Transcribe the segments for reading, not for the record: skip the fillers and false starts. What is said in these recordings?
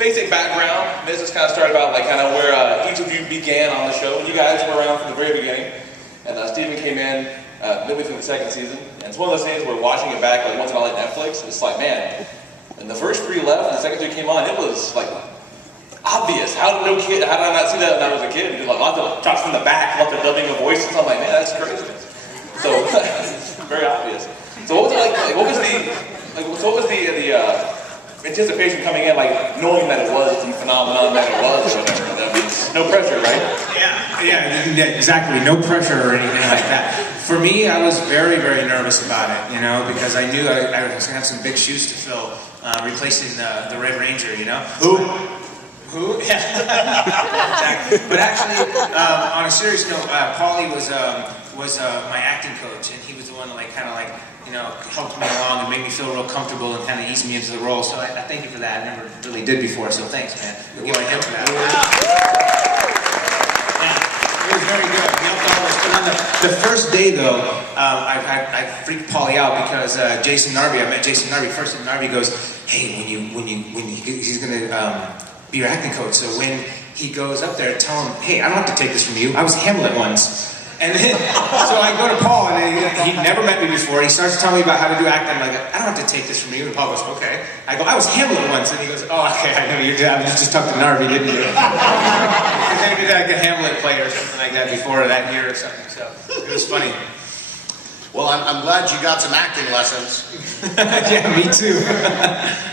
basic background. This is kind of started about like kind of where each of you began on the show. You guys were around from the very beginning, and Steven came in midway through the second season. And it's one of those things where watching it back like once in a while like Netflix, it's like, man, when the first three left and the second three came on, it was like obvious. How did I not see that when I was a kid? Like lots of shots from the back, lots of dubbing of voices. I'm like, man, that's crazy. So very obvious. So what was it like? What was the anticipation coming in, like knowing that it was the phenomenon that it was, or whatever? That means no pressure, right? Yeah, exactly. No pressure or anything like that. For me, I was very, very nervous about it, you know, because I knew I was going to have some big shoes to fill, replacing the Red Ranger, you know. Who? Yeah. Exactly. But actually, on a serious note, Paulie was my acting coach, and he was the one that you know, helped me along and made me feel real comfortable and kind of eased me into the role. So I thank you for that. I never really did before, so thanks, man. We'll give my him for that. Yeah, it was very good. He helped all of us. But on the first day, though, I freaked Paulie out because Jason Narby. I met Jason Narby first, and Narby goes, "Hey, he's gonna be your acting coach. So when he goes up there, tell him, hey, I don't have to take this from you. I was Hamlet once." And then, so I go to Paul, and he never met me before. He starts telling me about how to do acting. I'm like, I don't have to take this from you. And Paul goes, okay. I go, I was Hamlet once. And he goes, oh, okay, I know you did. I just talked to Narvi, didn't you? Because they did like a Hamlet play or something like that before that year or something. So it was funny. Well, I'm glad you got some acting lessons. Yeah, me too.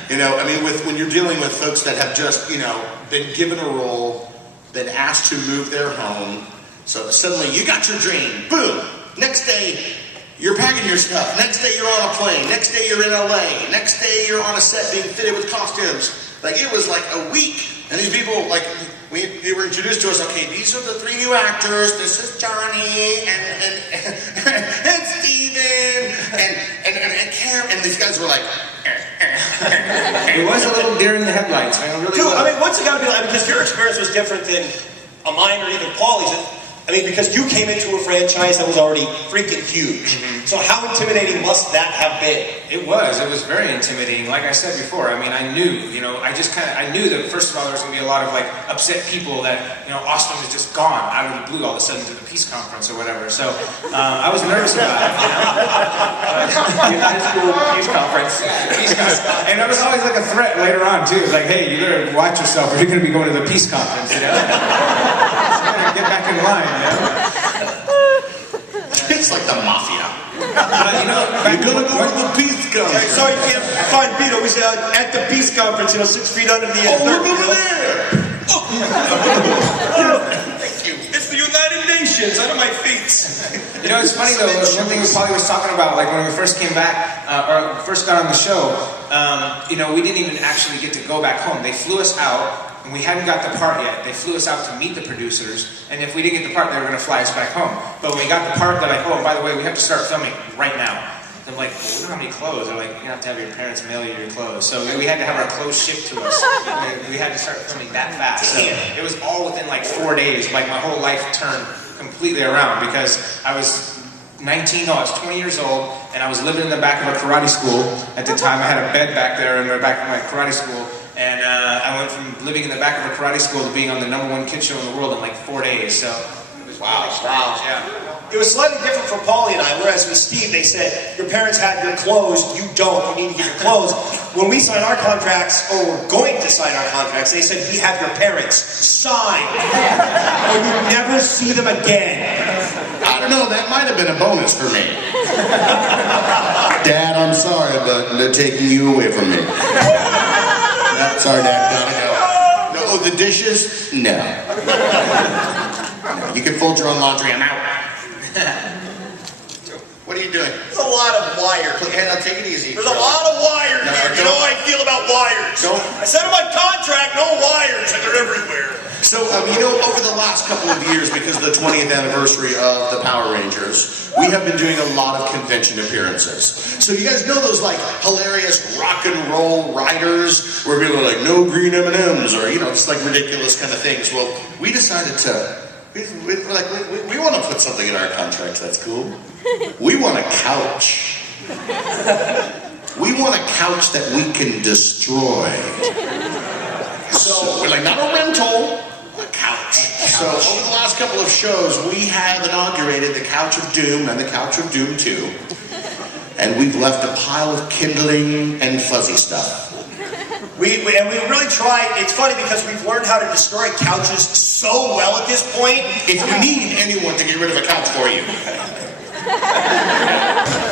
You know, I mean, when you're dealing with folks that have just, you know, been given a role, been asked to move their home, so suddenly you got your dream, boom. Next day, you're packing your stuff. Next day, you're on a plane. Next day, you're in LA. Next day, you're on a set being fitted with costumes. Like, it was like a week. And these people, like, they were introduced to us, okay, these are the three new actors. This is Johnny, and Steven, and Karen. And these guys were like, It was a little deer in the headlights, man. Really. Dude, I mean, what's it got to be like? Because your experience was different than mine or even Paulie's. I mean, because you came into a franchise that was already freaking huge. So how intimidating must that have been? It was very intimidating. Like I said before, I mean, I knew, you know, I knew that first of all there was going to be a lot of like upset people that, you know, Austin was just gone out of the blue all of a sudden to the peace conference or whatever. So I was nervous about it, you know. High school peace conference. And it was always like a threat later on too. It's like, hey, you better watch yourself or you're going to be going to the peace conference, you know. Get back in line, you know? it's like the mafia. You know, You're gonna go to the peace conference. Sorry, you can't find Vito. We said at the peace conference, you know, 6 feet under the Oh, look over there! Thank you. It's the United Nations under my feet. You know, it's funny though, one thing we probably was talking about, like when we first came back, or first got on the show, you know, we didn't even actually get to go back home. They flew us out, and we hadn't got the part yet. They flew us out to meet the producers, and if we didn't get the part, they were going to fly us back home. But when we got the part, they're like, oh, and by the way, we have to start filming right now. I'm like, well, we don't have any clothes. They're like, you have to have your parents mail you your clothes. So we had to have our clothes shipped to us. We had to start filming that fast. So it was all within like 4 days. Like my whole life turned completely around because I was 19, no, I was 20 years old, and I was living in the back of a karate school. At the time, I had a bed back there in the back of my karate school, and I went from living in the back of a karate school to being on the #1 kid show in the world in like 4 days. So it was really strange. Yeah. It was slightly different for Paulie and I, whereas with Steve, they said, your parents had your clothes, you don't, you need to get your clothes. When we signed our contracts, or were going to sign our contracts, they said, we have your parents signed, or you never see them again. I don't know, that might have been a bonus for me. Dad, I'm sorry, but they're taking you away from me. No, sorry, Dad, gotta go. No, oh, the dishes? No. You can fold your own laundry, I'm out. What are you doing? There's a lot of wires. Hey, now take it easy. There's a lot of wires. No, You know how I feel about wires. I said in my contract, no wires, and they're everywhere. So, you know, over the last couple of years, because of the 20th anniversary of the Power Rangers, we have been doing a lot of convention appearances. So you guys know those, like, hilarious rock and roll riders, where people are like, no green M&Ms, or, you know, just like ridiculous kind of things. Well, we decided to, we want to put something in our contracts that's cool. We want a couch. We want a couch that we can destroy. So we're like, not a rental, a couch. So over the last couple of shows, we have inaugurated the Couch of Doom and the Couch of Doom 2. And we've left a pile of kindling and fuzzy stuff. We really try. It's funny because we've learned how to destroy couches so well at this point. If you need anyone to get rid of a couch for you.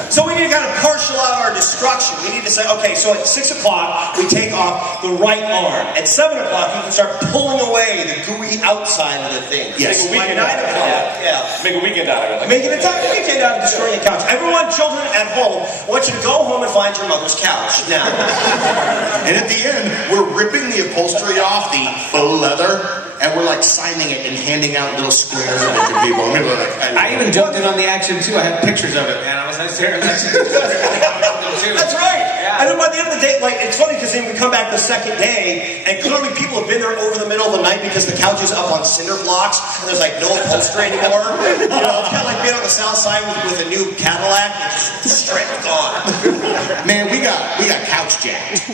So we need to kind of partial out our destruction. We need to say, okay, so at 6 o'clock, we take off the right arm. At 7 o'clock, you can start pulling away the gooey outside of the thing. Yes. Make a weekend By 9 o'clock, Make a weekend out of it. Make it a tough weekend out of destroying a couch. Everyone, children at home, I want you to go home and find your mother's couch. Now. And at the end, we're ripping the upholstery off, the faux leather, and we're like signing it and handing out little squares of it to people. And we're like, I even jumped in on the action too. I have pictures of it, man. I was there. That's right. Yeah. And then by the end of the day, like, it's funny because then we come back the second day, and clearly people have been there over the middle of the night because the couch is up on cinder blocks, and there's like no upholstery anymore. You know, it's kind of like being on the south side with a new Cadillac, it's just straight gone. man, we got couch jacked.